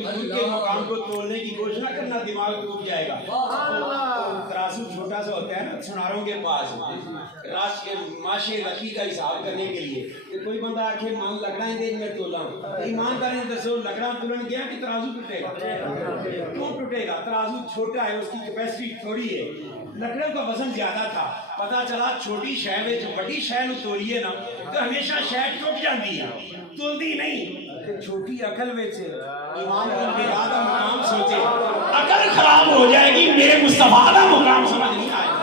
حضور کے مقام کو تولنے کی کوشش نہ کرنا, دماغ ٹوٹ جائے گا. ترازو چھوٹا سا ہوتا ہے نا سناروں کے پاس, راش کے ماشے رکھی کا حساب کرنے کے لیے. کوئی بندہ آکھے مان لکڑا دے میں تولا ہوں, ایمانداری دسو لکڑا تولن گیا کہ ترازو ٹوٹے گا؟ کیوں ٹوٹے گا؟ ترازو چھوٹا ہے, اس کی کیپیسٹی تھوڑی ہے. لکڑوں کا وزن زیادہ تھا، پتا چلا چھوٹی شے وچ بڑی شے نو تولیے نا تو ہمیشہ شے ٹوٹ جاندی ہے، تلدی نہیں۔ تے چھوٹی عقل وچ ایمان کا میرا دا مقام سوچے، عقل خراب ہو جائے گی، میرے مصطفیٰ دا مقام سمجھ نہیں آئے گا۔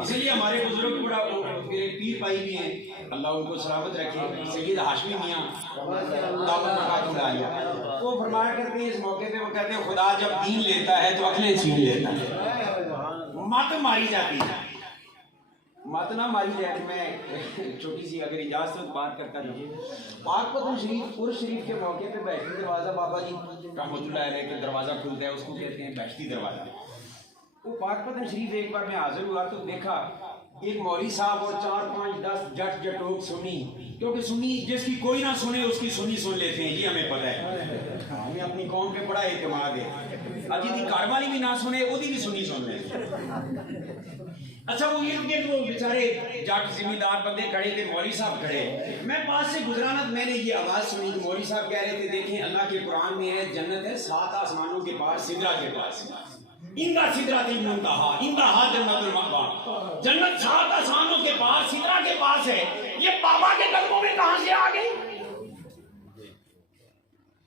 اسی لیے ہمارے بزرگ بڑا پیر بھائی بھی ہیں، اللہ ان کو سلامت رکھے، سید ہاشمی میاں دعوت مقاصد آیا، وہ فرمایا کرتے ہیں اس موقع پہ، وہ کہتے ہیں خدا جب دین لیتا ہے تو عقلیں چھین لیتا ہے، مت ماری جاتی ہے، مت نہ ماری جائے۔ میں چھوٹی سی اگر اجازت ہو بات کرتا ہوں، پاک پتن شریف عرس شریف کے موقع پہ بیشتی دروازہ بابا جی رحمۃ اللہ علیہ کے دروازہ کھلتا ہے، اس کو کہتے ہیں بیشتی دروازہ۔ وہ پاک پتن شریف ایک بار میں حاضر ہوا تو دیکھا ایک مولوی صاحب اور 4 5 10 جٹ جٹوک سنی، کیونکہ سنی جس کی کوئی نہ سنے اس کی سنی سن لیتے ہیں، یہ ہمیں پتہ ہے، ہمیں اپنی قوم پہ بڑا اعتماد ہے، اجی دی گھر والی بھی نہ سنے وہ بھی سنی سن لیتے ہیں۔ اچھا وہ یہ وہ بیچارے جٹ ذمہ دار بندے کھڑے تھے، مولوی صاحب کھڑے، میں پاس سے گزرانا تو میں نے یہ آواز سنی کہ مولوی صاحب کہہ رہے تھے دیکھیں اللہ کے قرآن میں ہے جنت ہے 7 آسمانوں کے پاس سدرا کے پاس، اندہ سدرات المنتہا اندہا جنت المأوی، جنت 7 آسمانوں کے پاس سدرا کے پاس ہے، یہ بابا کے قدموں میں کہاں سے آ گئی؟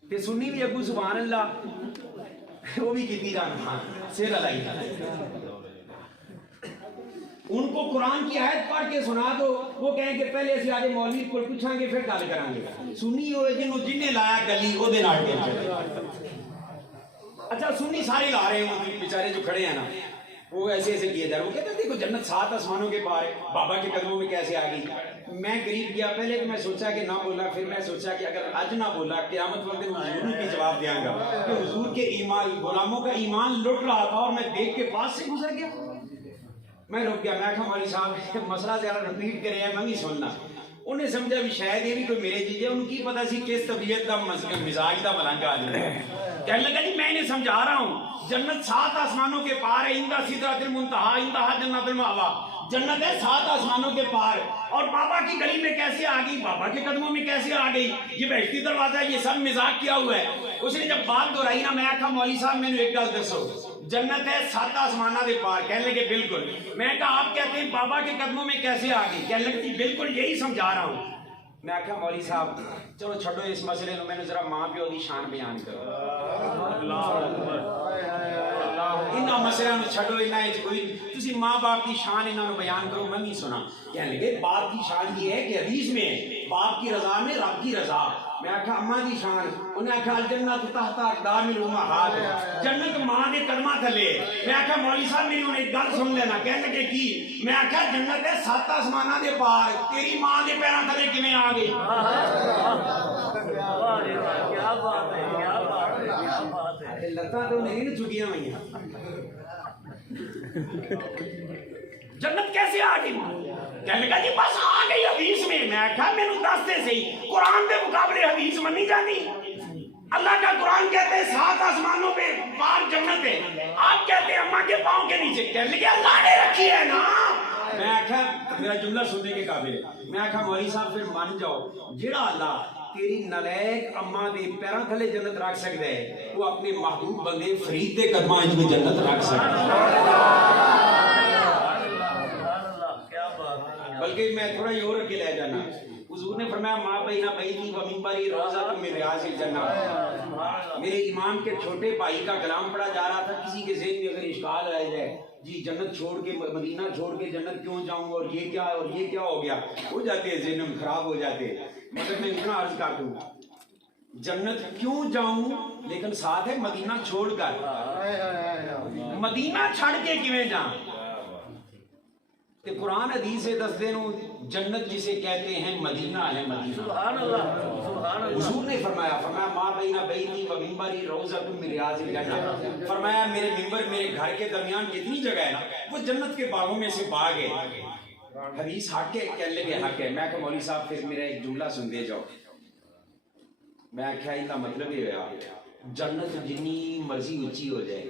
تے سنی بھی ابو سبحان اللہ وہ بھی کتنی جانا سیر علیہ، ان کو قرآن کی آیت پڑھ کے سنا دو، وہ کہیں کہ پہلے اسی آدھے مولوی کو پوچھیں گے پھر گل کریں گے، سنی ہوئے جنہوں جن نے لایا گلی وہ دے نال ٹیچر۔ اچھا سنی سارے لا رہے ہیں بیچارے جو کھڑے ہیں نا، وہ ایسے ایسے کیے جا رہے، وہ کہتے ہیں دیکھو جنت 7 آسمانوں کے پار ہے، بابا کے قدموں میں کیسے آ گئی؟ میں قریب گیا، پہلے تو میں سوچا کہ نہ بولا، پھر میں سوچا کہ اگر آج نہ بولا قیامت والے دن حضور کی جواب دیاں گا کہ حضور کے ایمان غلاموں کا ایمان لٹ رہا تھا اور میں دیکھ کے پاس سے گزر گیا۔ میں رک گیا، میں کہا مولوی صاحب مسئلہ ذرا رپیٹ کرے ہیں، میں نہیں سننا۔ انہیں سمجھا بھی شاید یہ بھی کوئی میرے چیز ہے، ان کی پتہ سی کس طبیعت دا مزاج دا ملنگ آدمی ہے۔ کہنے لگا جی میں انہیں سمجھا رہا ہوں جنت 7 آسمانوں کے پار ہے، اندہ سدرۃ المنتہا اندہا جنت المأوی، جنت ہے 7 آسمانوں کے پار، اور بابا کی گلی میں کیسے آ گئی، بابا کے قدموں میں کیسے آ گئی، یہ بیشتی دروازہ ہے، یہ سب مزاق کیا ہوا ہے۔ اس نے جب بات دہرائی نا، میں کہا مولوی صاحب میں نے ایک گل دسو، جنت ہے 7 آسمانہ دے پار، کہنے لگے بالکل۔ میں کہا آپ کہتے ہیں بابا کے قدموں میں کیسے آ گئی، کہنے لگے بالکل یہی سمجھا رہا ہوں۔ میں کہا مولوی صاحب چلو چھڑو اس مسئلے نو، میں نے ذرا ماں پیو دی شان بیان کرو، انہاں مسئلہ نو چھڑو، انہاں اچ کوئی تسی ماں باپ کی شان انہاں نو بیان کرو، میں نہیں سنا۔ کہنے لگے باپ کی شان یہ ہے کہ حدیث میں باپ کی رضا میں رب کی رضا۔ میں کہا اماں دی شان، انہیں کہا الجنت تحت اقدام الامہات، جنت ماں دے قدماں تھلے۔ میں کہا مولوی صاحب میری انہیں ایک گل سن لینا، کہنے لگے کی؟ میں کہا جنت ہے 7 آسمانہ دے پار، تیری ماں دے پیراں تھلے کیویں آ گئی؟ کیا بات ہے، کیا بات ہے، کیا بات ہے، لتاں تو نہیں چکیاں ہوئی ہیں، جنت کیسے آ گئی؟ کہنے لگا جی بس آ گئی حدیث میں۔ میں کہا میں نے دس دے صحیح، قرآن دے مقابلے حدیث منی جانی؟ اللہ کا قرآن کہتے ہیں 7 آسمانوں پہ پار جنت ہے، آپ کہتے ہیں اماں کے پاؤں کے نیچے۔ کہنے لگے اللہ نے رکھی ہے نا۔ میں کہا میرا جملہ سننے کے قابل ہے۔ میں کہا مولوی صاحب پھر مان جاؤ، جڑا اللہ تیری نلیک اماں دے پیراں تھلے جنت رکھ سکتا ہے، وہ اپنے محبوب بندے فرید دے قدماں وچ بھی جنت رکھ سکتا ہے۔ بلکہ میں تھوڑا یہ اور اگے لے جانا، حضور نے فرمایا ما بین بیتی و منبری روضۃ من ریاض الجنہ۔ میرے امام کے چھوٹے بھائی کا کلام پڑھا جا رہا تھا، کسی کے ذہن میں اگر اشکال آ جائے جی جنت چھوڑ کے مدینہ چھوڑ کے جنت کیوں جاؤں اور یہ کیا ہو گیا، ہو جاتے ہیں ذہن خراب ہو جاتے۔ مگر میں اتنا عرض کر دوں جنت کیوں جاؤں لیکن ساتھ ہے مدینہ چھوڑ کر، مدینہ چھڑ کے کیویں جاؤں؟ کہ قرآن حدیث سے دس دینوں جنت جسے کہتے ہیں مدینہ ہے، مدینہ۔ سبحان اللہ، سبحان اللہ۔ حضور نے فرمایا ما بین بیتی و منبری روضۃ من ریاض الجنہ، فرمایا میرے منبر میرے گھر کے درمیان جتنی جگہ ہے نا وہ جنت کے باغوں میں سے باغ ہے۔ حدیث حق ہے؟ کہنے لگے حق ہے۔ میں کہا مولوی صاحب پھر میرا ایک جملہ سن دے جاؤ۔ میں کہا ان کا مطلب یہ ہوا جنت جنی مرضی اونچی ہو جائے،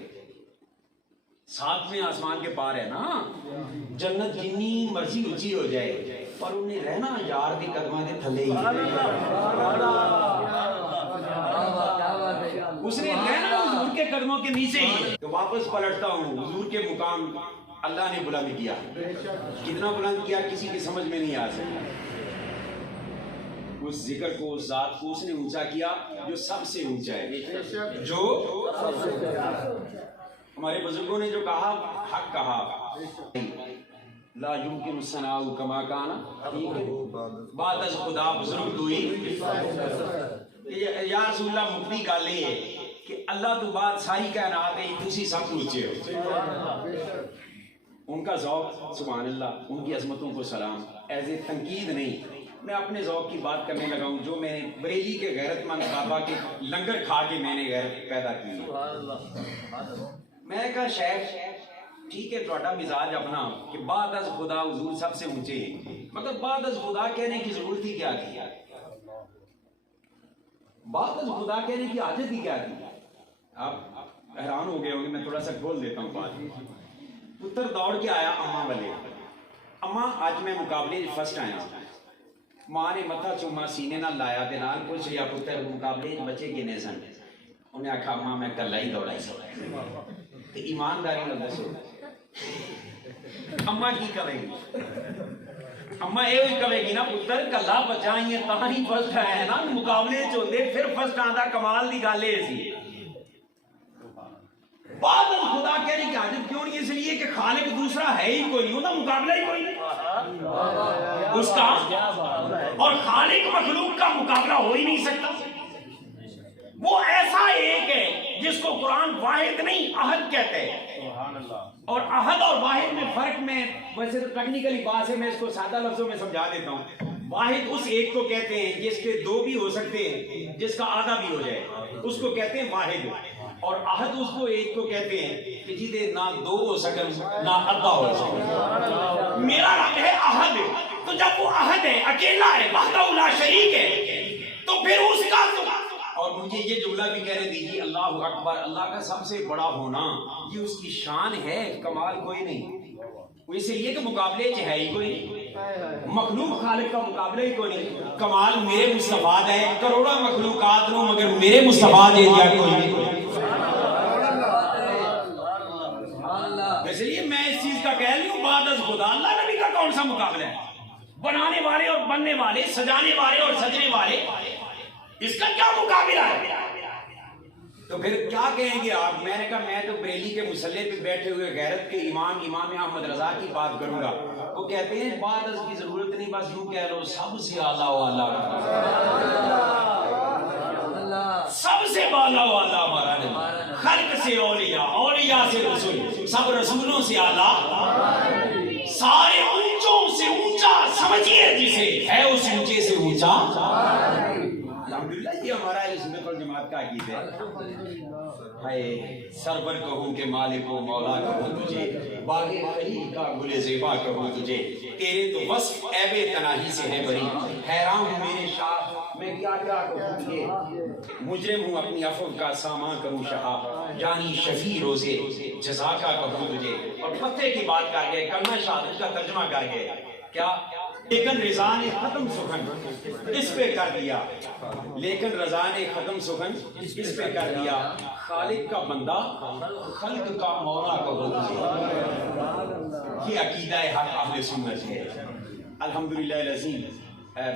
7ویں آسمان کے پار ہے نا، جنت جنی مرضی اونچی ہو جائے پر انہیں رہنا یار دی قدماں دے تھلے ہی۔ اس نے رہنا حضور کے قدموں کے نیچے ہی ہے. تو واپس پلٹتا ہوں, حضور کے مقام اللہ نے بلند کیا. کتنا بلند کیا کسی کی سمجھ میں نہیں آ سکتا. اس ذکر کو, اس ذات کو اس نے اونچا کیا جو سب سے اونچا ہے, جو ہمارے بزرگوں نے جو کہا حق کہا, لا یمکن الثناء کما کان بعد از خدا بزرگ دوئی. یا رسول اللہ مفتی گل یہ ہے کہ اللہ تو بعد ساری کائنات ہے, تسی سب اونچے ہو. ان کا ذوق سبحان اللہ, ان کی عظمتوں کو سلام. ایز اے تنقید نہیں, میں اپنے ذوق کی بات کرنے لگا ہوں, جو میں نے بریلی کے غیرت مند بابا کے لنگر کھا کے میں نے غیرت پیدا کی. میں نے کہا شیخ ٹھیک ہے تھوڑا مزاج اپنا کہ بعد از خدا حضور سب سے اونچے ہیں, مگر بعد از خدا کہنے کی ضرورت ہی کیا تھی؟ بعد از خدا کہنے کی حاجت ہی کیا تھی؟ آپ حیران ہو گئے ہوں گے, میں تھوڑا سا کھول دیتا ہوں بات. پتر دوڑ کے آیا اماں والے, اماں آج میں مقابلے فرسٹ آیا. ماں نے متھا چوما سینے نہ لایا تے نال پوچھ لیا پتر مقابلے بچے کنے سن؟ انہیں آکھا اماں میں کلا ہی دوڑائی سو. تے ایمانداری نال دسو اماں کی کرے گی؟ اماں یہ بھی کہے گی نا پتر کلا بچا ہی تاں ہی فرسٹ آیا ہے نا, مقابلے چ ہوندے پھر فرسٹ آندا کمال دی گل اے سی. بعد از خدا کہنے کی حاجت کیوں نہیں؟ اس لیے کہ خالق دوسرا ہے ہی کوئی نہیں, وہ مقابلہ ہی کوئی نہیں اس کا, اور خالق مخلوق کا مقابلہ ہو ہی نہیں سکتا. وہ ایسا ایک ہے جس کو قرآن واحد نہیں احد کہتے ہیں. اور احد اور واحد میں فرق, میں ویسے تو ٹیکنیکلی بات ہے, میں اس کو سادہ لفظوں میں سمجھا دیتا ہوں. واحد اس ایک کو کہتے ہیں جس کے دو بھی ہو سکتے ہیں, جس کا آدھا بھی ہو جائے, اس کو کہتے ہیں واحد. اور احد اس کو ایک کو کہتے ہیں کہ جیدے نہ دو ہو سکن نہ آدھا ہو سکن. میرا رب ہے احد, تو جب وہ احد ہے, اکیلا ہے, وحدہ لا شریک ہے, تو پھر اس کا اور مجھے یہ جملہ بھی کہنے دیجیے اللہ اکبر, اللہ کا سب سے بڑا ہونا یہ اس کی شان ہے, کمال کوئی نہیں. اس لیے کہ مقابلے ہے ہی کوئی نہیں, مخلوق خالق کا مقابلہ ہی کوئی نہیں. کمال میرے مصطفیٰ ہے, کروڑا مخلوقات نو مگر میرے مصطفیٰ ہے یا کوئی نہیں. اس لیے میں اس چیز کا کہہ لوں بعد از خدا اللہ نبی کا کون سا مقابلہ ہے؟ بنانے والے اور بننے والے, سجانے والے اور سجنے والے, اس کا کیا مقابلہ ہے؟ تو پھر کیا کہیں گے آپ؟ میں نے کہا میں تو بریلی کے مسلح پہ بیٹھے ہوئے غیرت کے امام احمد رضا کی بات کروں گا. وہ کہتے ہیں بعد از کی ضرورت نہیں, بس یوں کہہ لو سب سے اعلیٰ والا, سب سے بالا والا ہمارا نبی, خلق سے اولیاء, اولیاء سے رسول, سب رسولوں سے اعلیٰ, سارے اونچوں سے اونچا سمجھیے جسے ہے اس اونچے سے اونچا. الحمدللہ یہ ہمارا اہل سنت والجماعت کا عقیدہ ہے. ہائے سرور کہوں کہ مالک و مولا کہوں تجھے, باغ خلیل کا گل زیبا کہوں تجھے, تیرے تو وصف عیب تناہی سے ہے بری, حیران ہوں میرے شاہ میں کیا کیا کہوں تجھے, مجرم ہوں اپنی عفو کا سامان کروں شہا, جانی شفیع روزے جزا کا کہوں تجھے. اور پتے کی بات کر گئے, کلمہ شہادت کا ترجمہ کر گئے, کیا لیکن رضا نے ختم سخن اس پہ کر دیا, لیکن رضا نے ختم سخن اس پہ کر دیا, خالق کا بندہ خلق کا مولا کہو تجھے. یہ عقیدہ حق اہل سنت ہے. الحمدللہ العظیم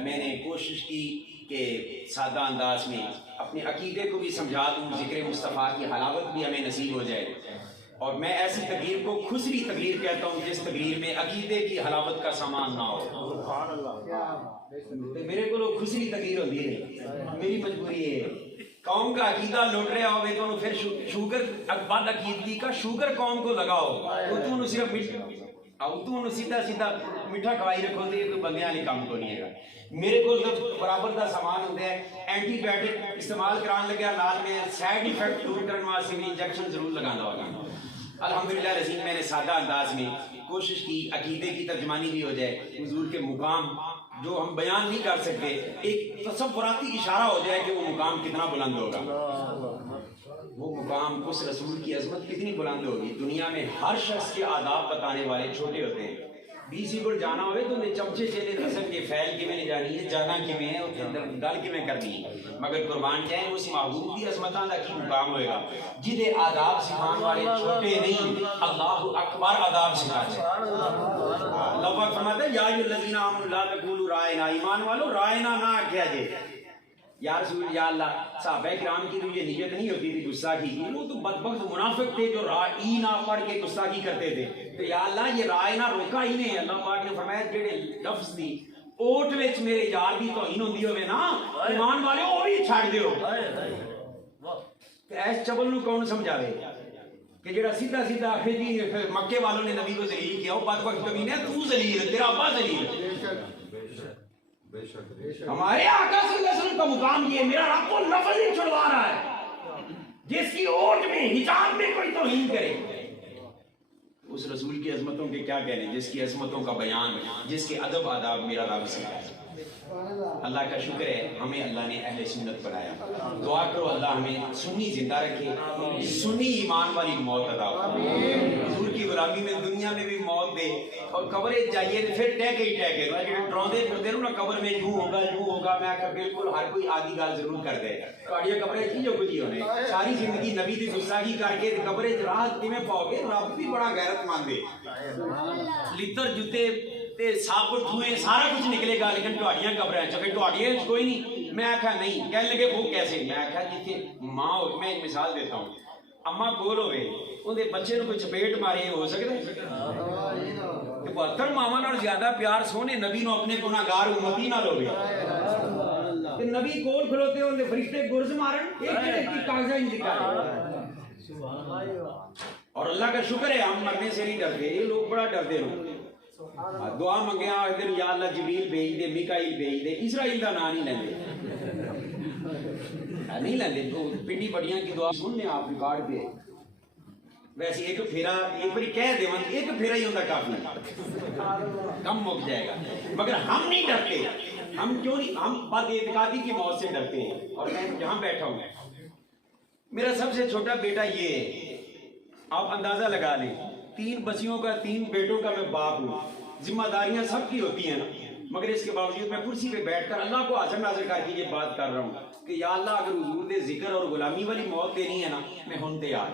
میں نے کوشش کی کہ سادہ انداز میں اپنے عقیدے کو بھی سمجھا دوں, ذکر مصطفیٰ کی حلاوت بھی ہمیں نصیب ہو جائے. اور میں ایسی تقریر کو خسری تقریر کہتا ہوں جس تقریر میں عقیدے کی حلاوت کا سامان نہ ہو. میرے کو خسری تقریر ہوتی ہے, میری مجبوری ہے. قوم کا عقیدہ لوٹ رہا ہوگے تو پھر شوگر بعد عقیدگی کا شوگر قوم کو لگاؤ, تو صرف تو سیدھا سیدھا میٹھا کھوائی رکھو دے تو بندے والی کام کو نہیں ہے. میرے کو برابر کا سامان ہوتا ہے, اینٹی بایوٹک استعمال کرانے لگا, نال میں سائڈ ایفیکٹ دور کرنے واسطے بھی انجیکشن ضرور لگانا ہوگا. الحمدللہ رضیم میں نے سادہ انداز میں کوشش کی عقیدے کی ترجمانی بھی ہو جائے, حضور کے مقام جو ہم بیان نہیں کر سکتے ایک تصوراتی اشارہ ہو جائے کہ وہ مقام کتنا بلند ہوگا, وہ مقام اس رسول کی عظمت کتنی بلند ہوگی. دنیا میں ہر شخص کے آداب بتانے والے چھوٹے ہوتے ہیں, ڈی سی کو جانا ہوئے تو انہیں چمچے چلے دسن کے فیل کی میں نے جانی ہے جانا کی میں ہے گل کی میں کرنی ہے مگر قربان جائیں اس محبوب کی عظمتاں دا کی مقام ہوئے گا جدے آداب سکھان والے چھوٹے نہیں اللہ اکبر آداب سکھاتے اللہ پاک فرماتا ہے یا ایھا الذین آمنوا لا تقولوا رائنا ایمان والو رائنا نہ کیا جائے یا رسول یا اللہ صحابہ کرام کی تو یہ نیت نہیں ہوتی تھی گستاخی کی وہ تو بدبخت منافق تھے جو رائی نہ پڑھ کے گستاخی کرتے تھے تو یا اللہ یہ رائے نہ روکا ہی نہیں اللہ پاک نے فرمایا جڑے لفظ دی اوٹ وچ میرے یار دی توہین ہوندی ہوے نا ایمان والے او بھی چھڑ دیو تے ایس چبل نو کون سمجھاوے کہ جڑا سیدھا سیدھا آخے جی مکے والوں نے نبی کو ذلیل کیا وہ بدبخت کمینے تو ذلیل تیرا ابا ذلیل ہمارے آقا صلی اللہ علیہ وسلم کا مقام یہ میرا رب کو لفظ ہی چھڑوا رہا ہے جس کی اوٹ میں حجاب میں کوئی توہین کرے اس رسول کی عظمتوں کے کیا کہنے جس کی عظمتوں کا بیان جس کے ادب آداب میرا رب سکھایا اللہ کا شکر ہے ہمیں اللہ نے اہل سنت بنایا دعا کرو اللہ ہمیں سنی زندہ رکھے سنی ایمان والی موت عطا حضور کی غلامی میں دنیا میں بھی موت دے اور قبر جائیے پھر ٹہکے ہی ٹہکے ڈروندے پھرتے نا قبر میں یوں ہوگا میں آخر بالکل ہر کوئی آدھی گال ضرور کر دے تھوڑی قبریں کی جو کچھ ہونے ساری زندگی نبی دی گستاخی کر کے قبریں راحت کیویں پاؤ گے رب بھی بڑا غیرت مند ہے لتر جوتے سابت دھوئیں سارا کچھ نکلے گا لیکن ٹواڑیاں قبریں چکے ٹواڑیاں کوئی نہیں میں آکھا نہیں کہنے لگے وہ کیسے میں آکھا جتھے ماں ہو میں ایک مثال دیتا ہوں اماں کول ہوئے ان دے بچے نو کوئی چپیٹ مارے ہو سکتا ہے کہ 72 ماواں نال زیادہ پیار سونے نبی نو اپنے گناہگار امتی نال ہوئے کہ نبی کول کھلوتے ان دے فرشتے گرز مارن ایک کی کاغذہ ہی دکھا اور اللہ کا شکر ہے ہم مرنے سے نہیں ڈرتے یہ لوگ بڑا ڈرتے ہیں دعا منگیا دن یا اللہ جبریل بھیج دے میکائیل بھیج دے اسرائیل دا نام نہیں لیندے تو پنڈی بڑیاں کی دعا سننے آپ ریکارڈ پہ ویسے ایک پھیرا ایک باری کہہ دے ایک پھیرا ہی ہوتا کافی کم مک جائے گا مگر ہم نہیں ڈرتے ہم کیوں نہیں ہم بد اعتقادی کی موت سے ڈرتے ہیں اور میں جہاں بیٹھا ہوں میرا سب سے چھوٹا بیٹا یہ ہے آپ اندازہ لگا لیں 3 بچیوں کا 3 بیٹوں کا میں باپ ہوں ذمہ داریاں سب کی ہوتی ہیں مگر اس کے باوجود میں کرسی پہ بیٹھ کر اللہ کو حاضر ناظر کر کے یہ بات کر رہا ہوں کہ یا اللہ اگر حضور دے ذکر اور غلامی والی موت دینی ہے نا میں ہن تیار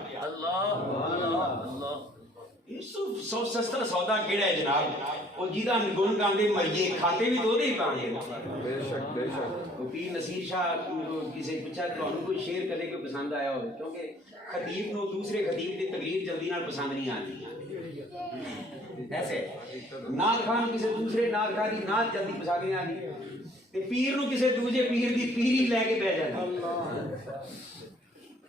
سو سستا سودا کیڑا ہے جناب وہ جیدہ گن گاندے مریے کھاتے بھی دو دے ہی پانے پیر نصیر شاہ کسی پچھا تو کوئی شعر کرے کو پسند آیا ہو کیونکہ خطیب نو دوسرے خطیب کی تقریر جلدی نال پسند نہیں آتی ایسے نعت خان کسی دوسرے نعت خان دی نعت جلدی پسند نہیں آتی تے پیر نو کسی دوسرے پیر دی پیری لے کے بیٹھ جاتا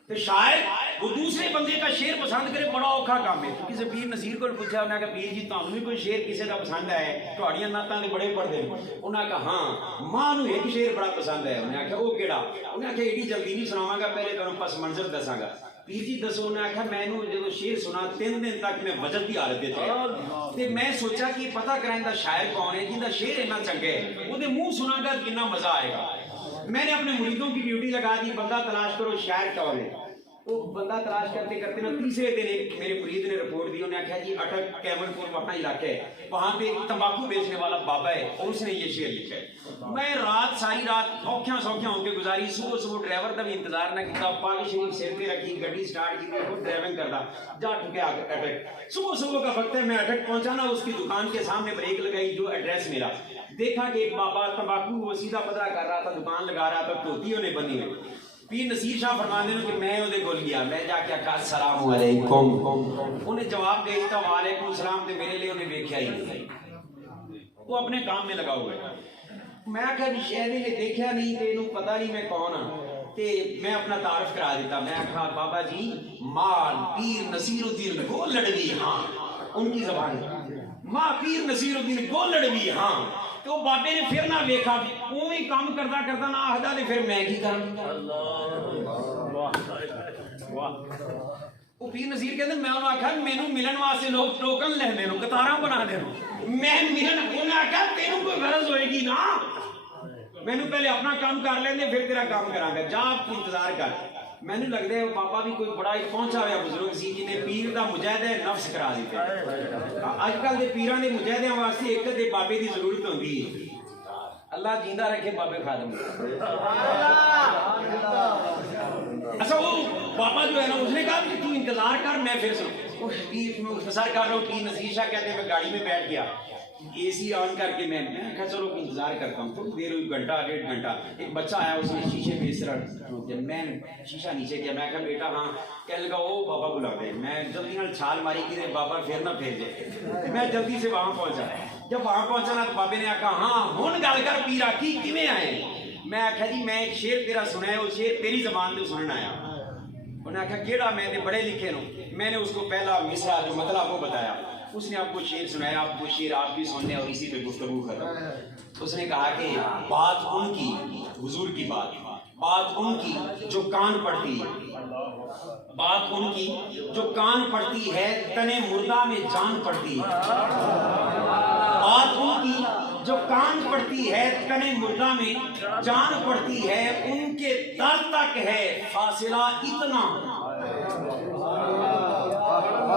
تو شاید وہ دوسرے بندے کا شعر پسند کرے بڑا اوکھا کام ہے کسی پیر نصیر کو پوچھا انہاں کہا پیر جی تانوں بھی کوئی شعر کسی کا پسند ہے تہاڈیاں نعتاں دے بڑے پڑھدے انہاں کہا ہاں ماں نو ایک شعر بڑا پسند ہے انہاں کہا وہ کیڑا انہاں کہا ایڈی جلدی نہیں سناواں گا پہلے تانوں پس منظر دساں گا پیر جی دسو انہاں کہا میں نو جدوں شعر سنا 3 دن تک میں وجد دی حالت وچ رہا تے میں سوچا کہ پتہ کرائیں دا شاعر کون ہے جیندا شعر اتنا چنگا ہے اودے منہ سنا کر کتنا مزہ آئے گا میں نے اپنے مریدوں کی ڈیوٹی لگا دی بندہ تلاش کرو شاعر کون ہے وہ بندہ تلاش کرتے کرتے نا تیسرے دن ایک میرے مرید نے رپورٹ دی انہوں نے کہا جی اٹک کیمن پور وہاں علاقہ ہے وہاں پہ تمباکو بیچنے والا بابا ہے اور اس نے یہ شعر لکھا ہے میں رات ساری رات اوکھیاں سوکھیاں ہو کے گزاری صبح ڈرائیور کا بھی انتظار نہ کیا پاک شریف سر پہ رکھی گاڑی سٹارٹ کی خود ڈرائیونگ کرتا جا ٹھکے اٹک صبح کا وقت ہے میں اٹک پہنچا نا اس کی دکان کے سامنے بریک لگائی جو ایڈریس میرا دیکھا کہ ایک بابا تمباکو وہ سیدھا پتہ کر رہا تھا دکان لگا رہا تھا توتی انہیں بنی ہوئی پیر نصیر شاہ فرماندے نے کہ میں اودے کول گیا میں جا کے کہا السلام علیکم انہیں جواب دے دتا وعلیکم السلام تے میرے لیے انہیں دیکھا ہی نہیں وہ اپنے کام میں لگا ہوا ہے میں کہا بھی شاید نے دیکھا نہیں تے انہوں پتہ نہیں میں کون ہاں تے میں اپنا تعارف کرا دیتا میں کہا بابا جی مال پیر نصیر الدین گولڑوی ہاں ان کی زبان ماں پیر نصیر الدین گولڑوی ہاں تو بابے نے پھر نہ دیکھا اوویں کام کرتا نہ آہدا تے پھر میں کی کراں وہ پیر نصیر کہندے میں انہاں آکھیا مینوں ملن واسطے لوگ ٹوکن لیندے نو قطاراں بنا دے نو میں ملن انہاں آکھیا تینوں کوئی غرض ہوئے گی نا مینوں پہلے اپنا کام کر لیندے پھر تیرا کام کراں گا جا انتظار کر مینو لگتا ہے وہ پاپا بھی کوئی بڑا پہنچا ہوا بزرگ سی جنہیں پیر دا مجاہدہ نفس کرا دیتے اج کل دے پیراں دے مجاہدیاں واسطے ایک دے بابے دی ضرورت ہوندی ہے اللہ جیندہ رکھے بابے خادم اچھا وہ بابا جو ہے نا اس نے کہا کہ تو انتظار کر میں پھر اختصار کر رہا ہوں پیر نذیر شاہ کہتے ہیں میں گاڑی میں بیٹھ گیا اے سی آن کر کے میں کہا چلو انتظار کرتا ہوں تھوڑی دیر ہوئی گھنٹہ 1.5 گھنٹہ ایک بچہ آیا اس نے شیشے پہ اس طرح میں شیشہ نیچے کیا میں کہا بیٹا ہاں کہنے لگا وہ بابا بلا دے میں جلدی نال چھال ماری کہ بابا پھر نہ پھیر جائے میں جلدی سے وہاں پہنچا جب وہاں پہنچا نا تو بابے نے آکھا ہاں ہن گل کر پیر آکھی کیویں آئے میں آکھا جی میں ایک شعر تیرا سنا ہے وہ شعر تیری زبان میں سننا آیا انہوں نے آکھا کیڑا میں نے بڑے لکھے نو میں نے اس کو پہلا مصرع جو مطلب وہ بتایا اس نے آپ کو شعر سنایا آپ کو شعر آپ بھی سننے اور اسی پہ گفتگو کرو اس نے کہا کہ بات ان کی حضور کی بات ان کی جو کان پڑتی ہے بات ان کی جو کان پڑتی ہے تنے مردہ میں جان پڑتی ہے بات ان کی جو کان پڑتی ہے تنے مردہ میں جان پڑتی ہے ان کے در تک ہے فاصلہ اتنا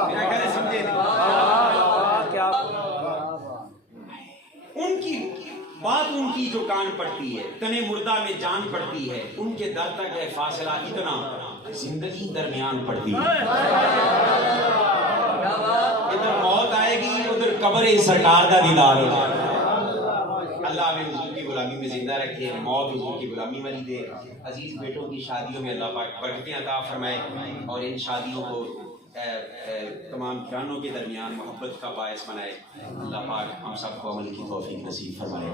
میرا کہنے سمجھے ان کی بات ان کی جو کان پڑتی ہے تنے مردہ میں جان پڑتی ہے ان کے در تک ہے فاصلہ اتنا زندگی درمیان پڑتی ہے ادھر موت آئے گی ادھر قبر سرکار کا دیدار ہوگا اللہ ہمیں حضور کی غلامی میں زندہ رکھے موت حضور کی غلامی والی دے عزیز بیٹوں کی شادیوں میں اللہ پاک برکتیں عطا فرمائے اور ان شادیوں کو تمام جانوں کے درمیان محبت کا باعث بنائے اللہ پاک ہم سب کو عمل کی توفیق نصیب فرمائے